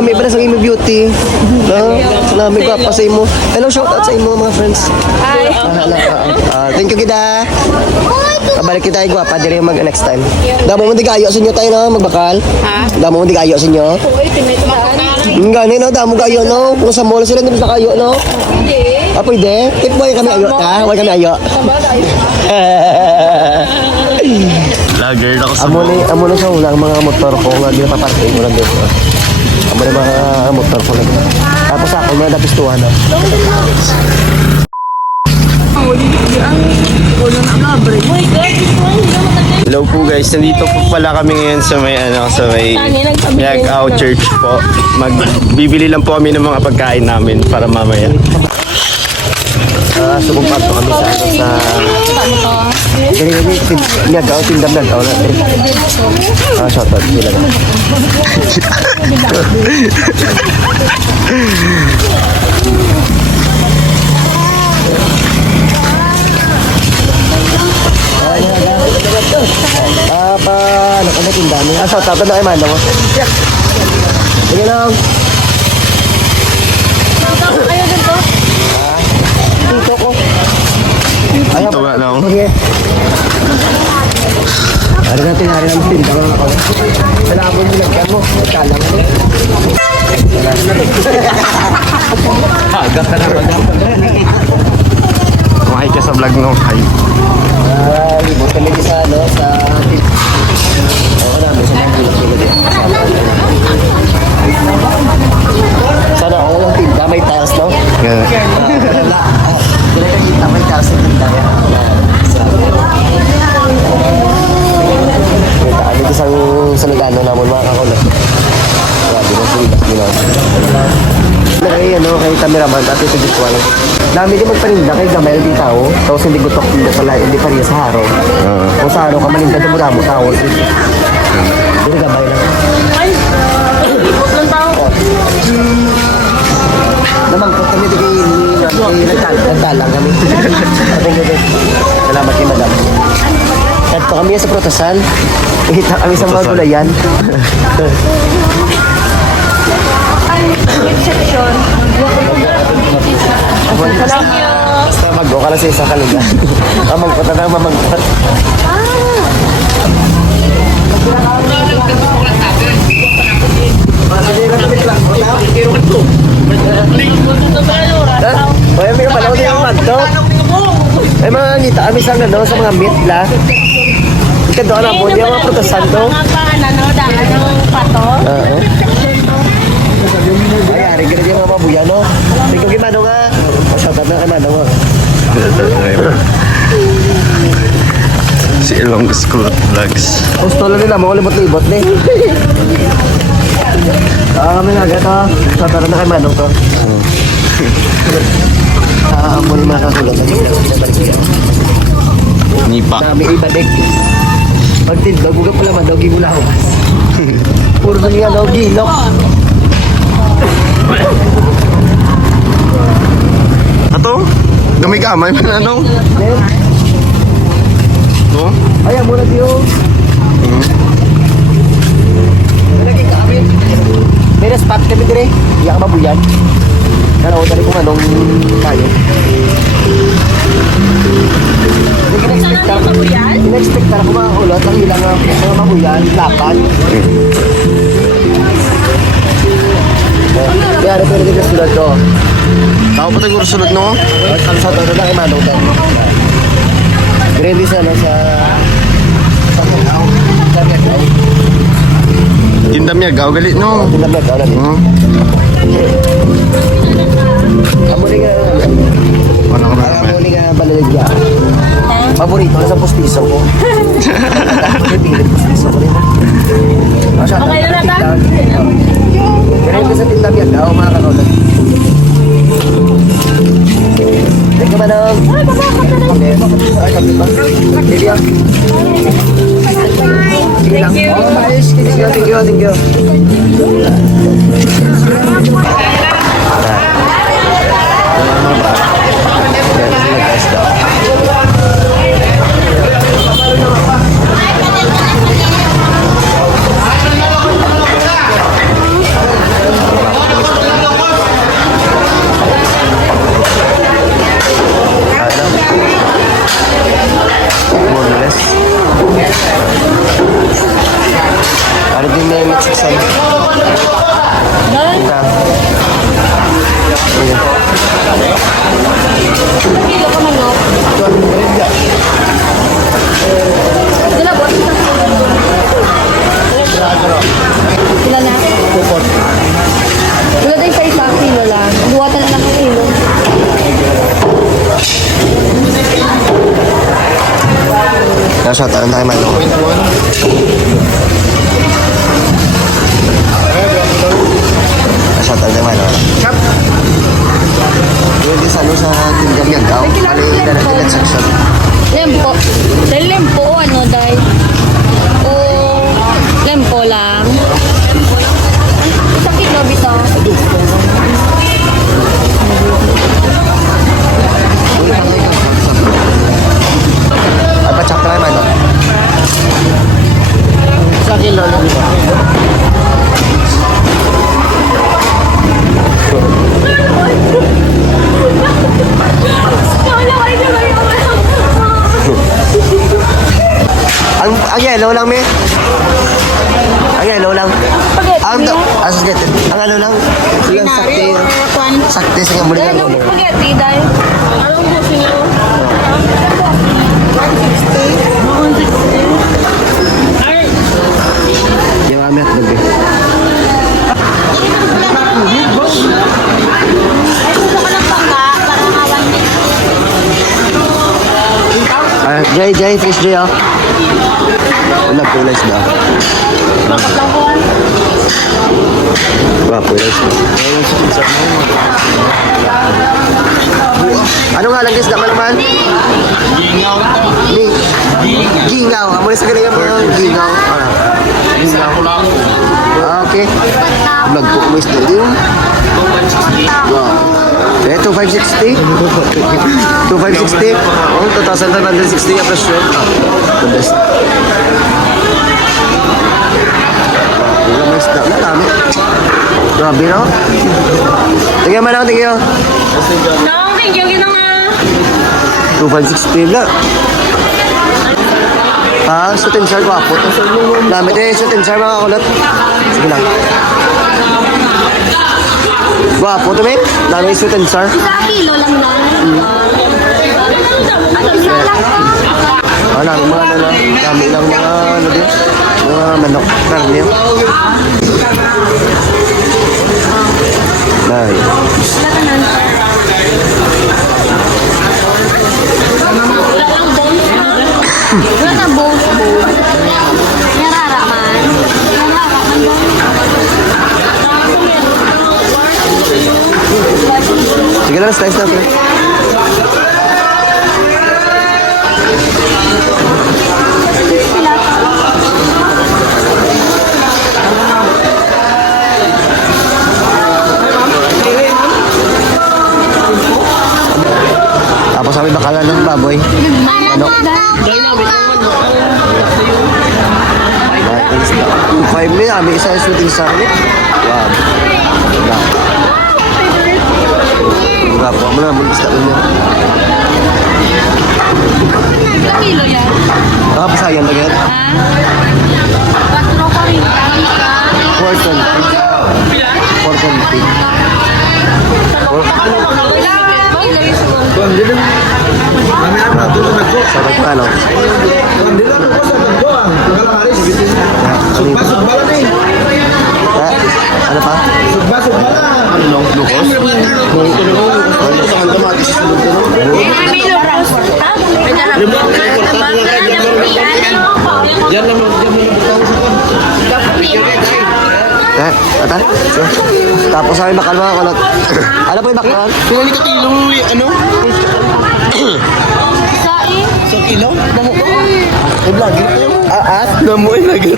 nami para sa imo beauty. Nami ko pa sa imo. Hello, shout out sa imo mga friends. Hi. Thank you kita. Kabalik kita ay gwapa diri mag next time. Damo mo digayo sa inyo tayo no magbakal. Ha? Damo mo digayo sa inyo. Uy, tinaytaan. Gani no damo gayo no. Kung sa mall sila sa kayo no. Hindi. Pwede. Tip boy kami ayo ta. Wala kami ayo. Sabagay. Lager ako sa Amo na sa ulang mga motor ko nga ginapaparking ko lang dito. Amo na mga motor ko lang. Tapos ako na napistuhan na. Hello po guys, nandito po pala kami ngayon sa may Yag-Out Church po. Magbibili lang po kami ng mga pagkain namin para mamaya. Subong pato kami sa gani Yag-Out tindam Yag-Out na. Shout out sila na. Ano ka na tindami? Shout out na kay Mano mo. Sige lang. Ayaw din to. Dito ko. Ito nga lang. Sige. Ano natin ang tinda mga ako. Salabon mo lang mo. Kalang mo. Agad na naman. Kumahay ka sa vlog no? Hi. Libot kami sa ano, sa... Ako namin sa mga gilid. Sana ako yung tinda, may tiles, no? Yeah. Wala. Kaya kita may tiles yung tinda. Kami isang sanagano naman mga kakulat. Grabe na sila. Kay ano, kay cameraman at ito dito lang. Dami din magpaninda kay gamay di tao. Tapos hindi gutok hindi pala, hindi pa rin sa haro. Kung sa ano ka maninda mo damo tao. Hindi gamay lang. Ay, ipot ng tao. Naman po kami nagtalang kami. Salamat kay madam. Kadto kami sa protesan. Kita kami sa mga gulayan. Section. Basta mag-go ka lang sa isang kalina. Mamagpata na mamagpat. Ay, may kapalaw din ang magto. Ay, mga ngita kami sa ano, sa mga meat la. Ika doon na po, di ang mga protestanto. Mga paano, pato. Oo. Ay, ari ka na di ang mga mabuya, no? Hindi ko gimano nga. Masyatad na kamano nga. Si Elong School Vlogs. Gusto lang nila, mga libot-libot ni. Kami nga gato. Masyatad na kamano to. Muli mga kakulat na sila. Nipa. Dami ibadik. Pagtindog, huwag pala madog, gimulawas. Puro na niya daw, gilok. Ato? Gamay-gamay man ano? No? Ayaw muna diyo. Nalagay ka amin. May spot kami dire. Iyak ka mabuyan. Kanaw, dali kung anong kayo. In-expect na ako mga kulot. Ang ilang mga mabuyan, lapan. Kaya ano pwede din sulod ko. Ako pa tayo sulod no? Ang sa todo na imanong tayo. Grady sana sa Miagaw. Sa Miagaw. Tinda Miagaw galit no? Tinda Miagaw lang. Amo rin nga. Walang Amo ramen. rin nga balaligya. Paborito na sa pustiso ko. Pustiso ko rin. Okay na ba? Grady sa Tinda Miagaw, mga kanulat. Thank you, manong. Ay, kapit ba? Hindi yan. Thank you. Oh, maayos. Thank you, thank you. Ito. Kilo ka manok. Sila boss. Sila na? Sila din sa isang kilo lang. Duwatan na lang ang kilo. Nasa tayo tayo man. Nasa tayo tayo man. Yung sa ano sa tindahan yan daw. Ano yung direct section? Lempo. Dahil lempo, ano dahil? O, lempo lang. Isang kilo, bito. Ay, pa-chak tayo man. Sa kilo lang ba? Ang yellow lang, me. Ang yellow lang. Spaghetti. Ang ano lang. Silang sakti. Kwan. Sakti sa kamuli Dahil lang. yung spaghetti, dahil. Anong gusto niyo? 160. Ay, Yung amet gabi. gusto ko ng pangka para mawan niya. Jay, fish Jay, oh. Wala, pulis daw. Bakit lang ko? Wala, pulis daw. Ano nga lang, guys, naman? Gingaw ito. Gingaw. Amo sa kanila mga gingaw. Isa ko lang. Okay. Vlog ko kumis na din. Wow. Eh, 2,560? 2,560? Oh, 2,560 ang presyo. The best. Wala may isda. Wala kami. Grabe, no? Tingnan mo lang, tingnan. No, thank you, kita nga. 2,560 lang. Ah, sutin sir, gwapo. Dami din, sutin sir, mga kulot. Sige lang. Gwapo to, men. Dami sutin sir. Isa kilo lang na. Isa lang po. Wala, mga ano lang. Dami lang mga ano din. Mga manok. Karne. Nay. Wala na bones. Nararaman. Sige lang, slice natin. Tapos kami bakalan ng baboy. Ano? 5 minutes, kami isa yung shooting star niya. Wow. Grabe mo na, bulis na niya. Isa kilo yan. Ah, pasayan ba yan? 420. Sarap pa, no? Ano pa? Ata? Tapos kami bakal mga kulot. Ano po yung bakal? Kung ka kilo, ano? Sa kilo? Bango ko. Eh, vlogger kayo. At? Namoy lagi.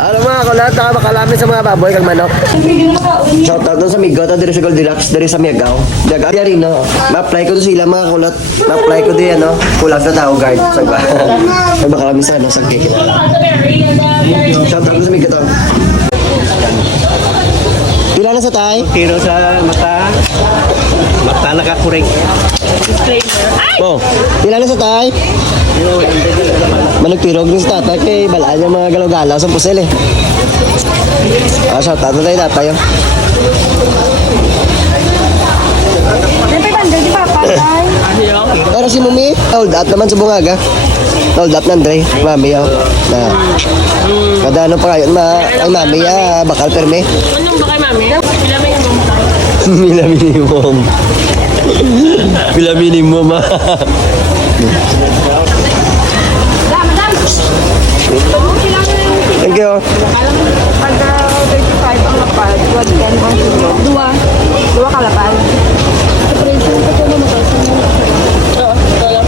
Ano mga kulat, nakabakalamin sa mga baboy kang manok. Shoutout doon sa Migo, ito dito sa Goldilocks, dito sa Miagaw. Miagaw yan rin, no? Ma-apply ko doon sila mga kulat. Ma-apply ko din, ano? Kulag na tao guard. Sagba. Nagbakalamin sa, ano, sa cake. Shoutout doon sa Migo to. Pila na sa tay? Tiro sa mata. Mata nakakurek. Oh, pila na sa tay? Managtirog din sa tatay kay balaan yung mga galaw-galaw sa pusil eh. Shout out na tayo tatay. Di ba, patay? Pero si Mumi, hold up naman sa bungaga. Hold up ng Dre, mami oh. Na. Kada ano pa ngayon, ay mami bakal perme. Anong ba kay mami? Mila minimum. Mila minimum ah. Madam! Thank you. Pagka 35 ang lapad, 10 ang sunod. Dua kalapad. Operation ko ito naman kasi. Oo, wala.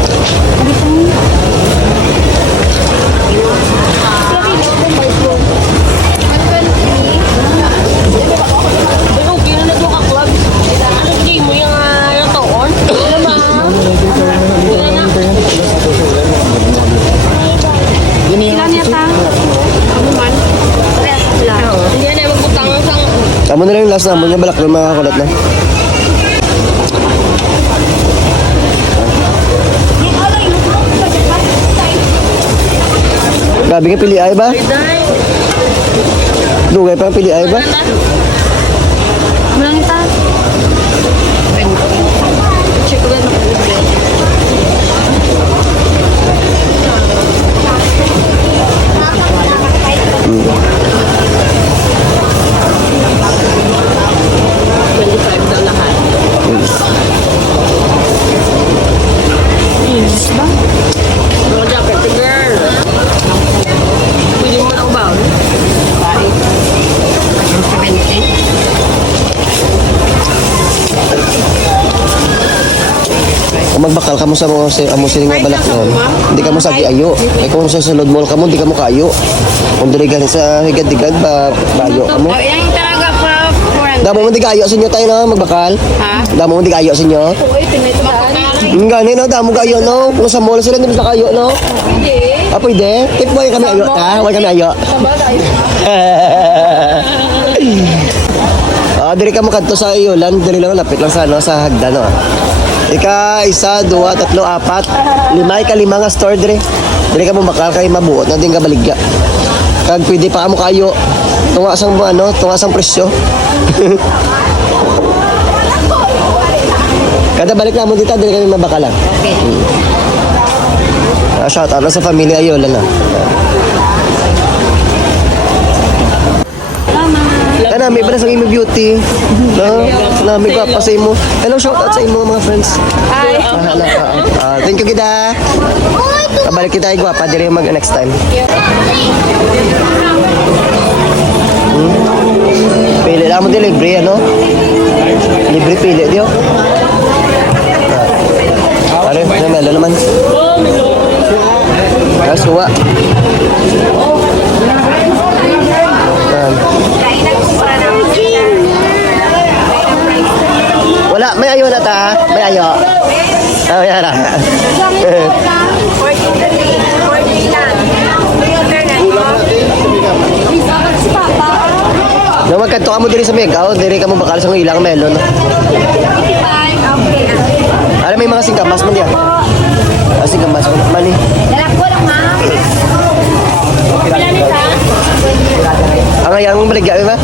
Amo na lang yung last na mo niya balak yung mga kulat na. Grabe nga pili ay ba? Dugay pa pili ay ba? Malangita. Check ko na. Kung magbakal ka mo sa mga siling nga balak nun, hindi ka mo sagi ayo. Eh kung sa sulod mo ka mo, hindi ka mo kayo. Kung dirigan sa higad-higad, bayo ka mo. Yan talaga pa. Damo mo di kayo sa inyo tayo no, magbakal. Ha? Damo mo di kayo sa inyo. Uy, tinitmaan. Gani no, damo kayo no. Kung sa mall sila hindi sa kayo no. Hindi. Ah, pwede? Tip boy kami ayo ta, wala kami ayo. Sabagay. Diri ka mo kadto sa Iyolan, diri lang lapit lang sa ano sa hagdan no. Ika, 1, 2, 3, 4, 5 ika 5 nga store diri. Diri ka mo bakal kay mabuot na din ka baligya. Kag pwede pa mo kayo. Tunga sang ano, tunga sang presyo. Kada balik na mo dito, dili kami mabakalan. Okay. Shout out na sa pamilya Ayolan na. Nami ba na sa imo beauty? No? Nami ko pa sa imo. Hello, shout out sa imo mga friends. Hi. Thank you kita. Kabalik kita ay gwapa diri mag next time. Pili lang mo di libre ano? Libre pili dio. Ano, melo naman. Kasuwa. Wala, may ayo na ta. May ayo. Oh, yan na. No, magkanto ka mo diri sa Megaw, diri ka mo bakal sa ilang melon. Ano may mga singkamas man diyan? Singkamas man mani. Dalako lang, ma'am. Ilan ita? Ang ayang baligya ba?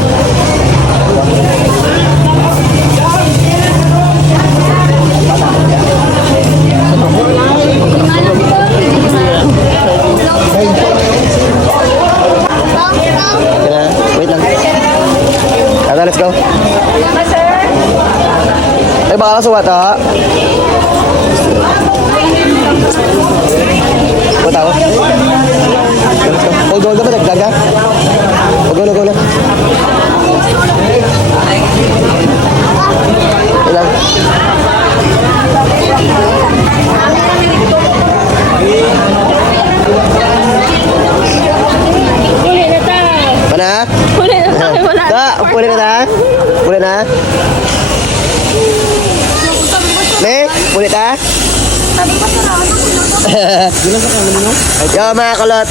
Wait lang. Let's go. Ay, baka kasuwa ta. Punta ako. Hold on ba nagdaga? Go na. Ilang. Huli na ta. Mana? Huli na ta. Wala. Puli na. Ne, puli ta. Yo mga kulot.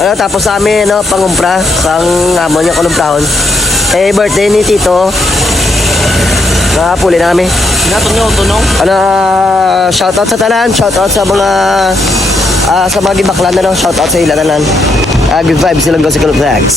Ano tapos sa amin no pangumpra pang amon yung kulumprahon. Birthday ni Tito. Puli na kami. Tunong. Ano shoutout sa tanan, shoutout sa mga gibaklan na no, shoutout sa ila tanan. Good vibes silang go sa Club Vlogs.